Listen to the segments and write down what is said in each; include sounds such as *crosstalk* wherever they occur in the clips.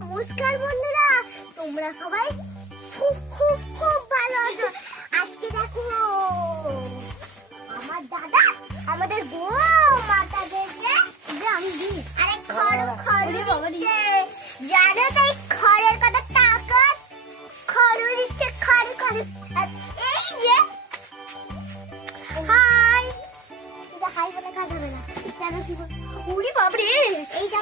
নমস্কার বন্ধুরা তোমরা সবাই খুব খুব খুব ভালো আছো। আজকে দেখো আমার দাদা আমাদের বউ মাতা দেখবে যে আমি দিই আরে খড় খড় দিচ্ছে। জানো তো এই খড়ের কথা টাকা খড় দিচ্ছে খড় খড়। আর এই যে হাই। হাই বলে কাজ হবে না। কেন কি বল উড়ি বাবরে এই যে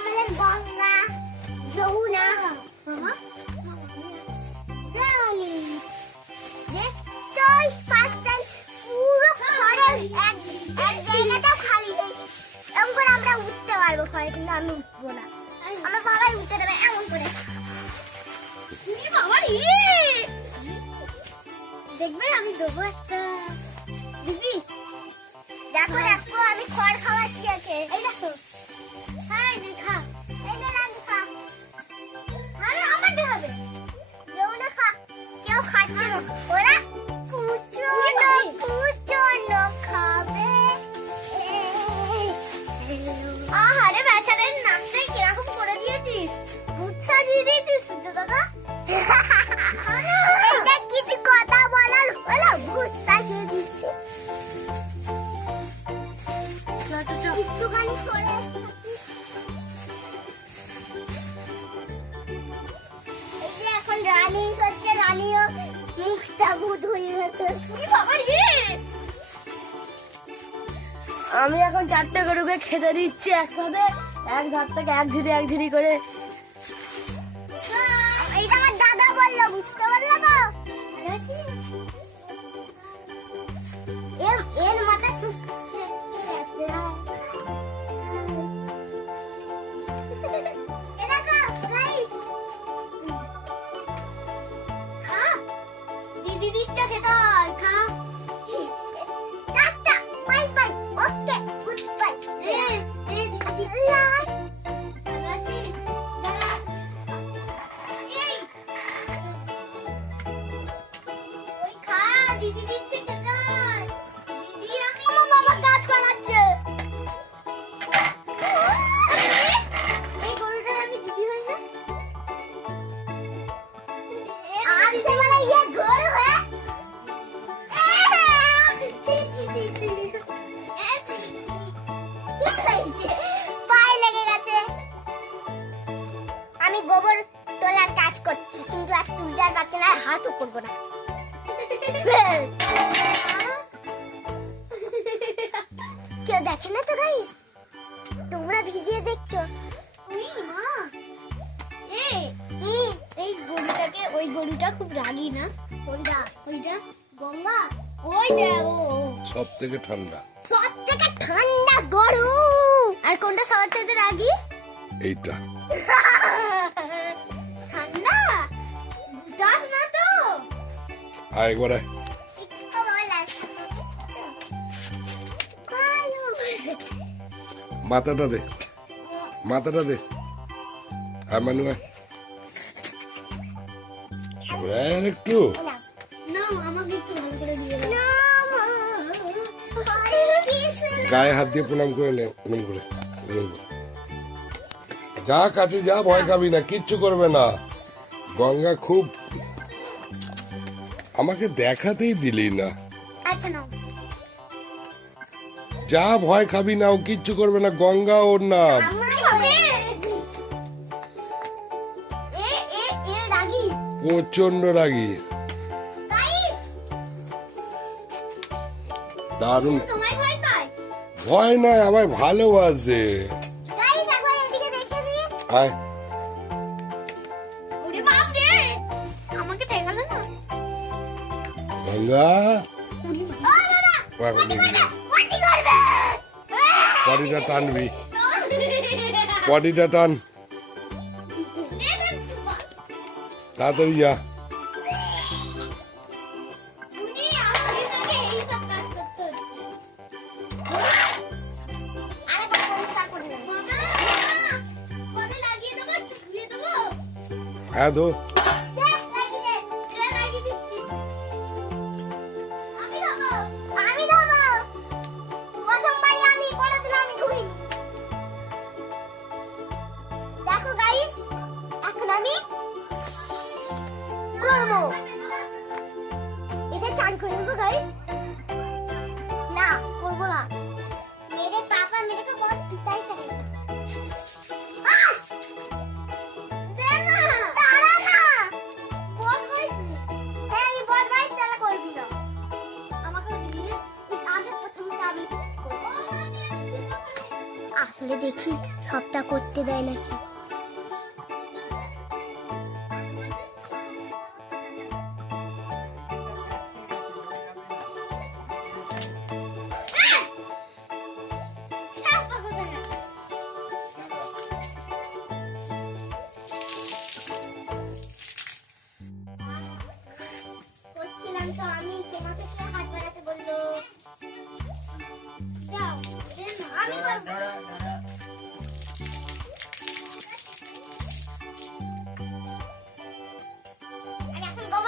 দেখবে, আমি দেবো একটা। দিদি, দেখো দেখো, আমি খড় খাওয়াচ্ছি একে। এই দেখো। হ্যাঁ খা হবে। কেউ খাচ্ছে না। ওরা আমি এখন চারটে গরুকে খেতে দিচ্ছি একসাথে এক ধার থেকে এক ঝুড়ি এক ঝুড়ি করে। এইটা আমার দাদা বলল বুঝতে পারল তো? এর এর Evet. Evet. Gideceğim. আমি গোবর তোলার কাজ করছি কিন্তু আর তুলতে আর পারছে না হাতও করব না। কেউ দেখে না তো গাই তোমরা ভিডিও দেখছ? এই গরুটাকে ওই গরুটা খুব রাগি না? কোনটা? ওইটা? গঙ্গা? ওইটা ও ও। সব থেকে ঠান্ডা। সব থেকে ঠান্ডা গরু। আর কোনটা সবার চাইতে রাগি? এইটা। আর একবার আয়। মাথাটা দে। মাথাটা দে। আর মানু আয়। আয় আর একটু। গায়ে হাত দিয়ে প্রণাম করে নে প্রণাম করে প্রণাম করে। যা কাছে যা ভয় খাবি না কিচ্ছু করবে না। গঙ্গা খুব আমাকে দেখাতেই দিলি না। আচ্ছা যা ভয় খাবি না ও কিচ্ছু করবে না গঙ্গা ওর নাম। প্রচণ্ড রাগি। দারুণ? ভয় নয় আমায় ভালোবাসে। আয়। ওরে বাপ রে, আমাকে ঠেকালো না। করবে। পটিটা টানবি। *laughs* পটিটা টান। তাড়াতাড়ি যা। হ্যাঁ তো না করব না। মেরে পাপা মেরে বল পিতাই থাকে দেখি সবটা করতে দেয় নাকি? করছিলাম তো আমি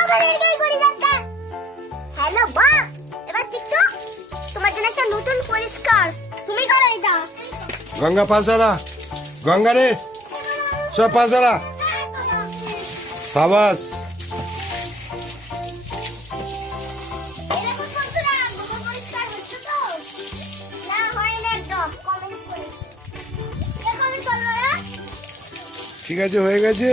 আবার এইটাই করি যাচ্ছে হ্যালো বা এবার দেখছ? তোমার জন্য একটা নতুন পরিষ্কার। তুমি করো এটা গঙ্গা পাসারা গঙ্গা রে সব পাসারা সাবাস। এখানটা আছে হয়ে গেছে।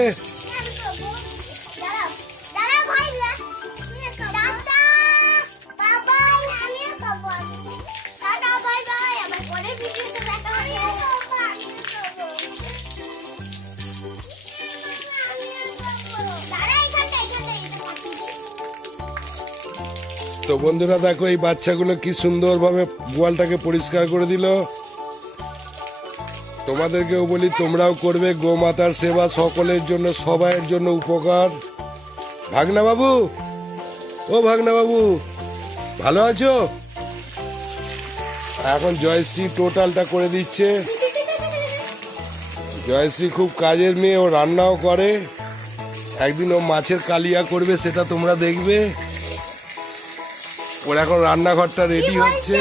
তো বন্ধুরা দেখো এই বাচ্চাগুলো কি সুন্দরভাবে গোয়ালটাকে পরিষ্কার করে দিল। তোমাদেরকেও বলি, তোমরাও করবে। গোমাতার সেবা সকলের জন্য, সবাইয়ের জন্য উপকার। ভাগনা বাবু ও ভাগনা বাবু ভালো আছো? এখন জয়শ্রী টোটালটা করে দিচ্ছে। জয়শ্রী খুব কাজের মেয়ে, ও রান্নাও করে। একদিন ও মাছের কালিয়া করবে, সেটা তোমরা দেখবে। ওর এখন রান্নাঘরটা রেডি হচ্ছে।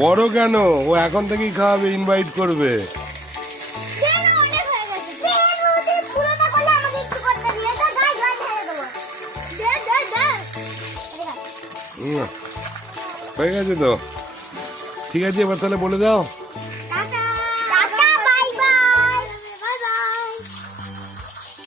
বড় কেন? ও এখন থেকেই খাওয়াবে ইনভাইট করবে। হয়ে গেছে তো? ঠিক আছে এবার তাহলে বলে দাও।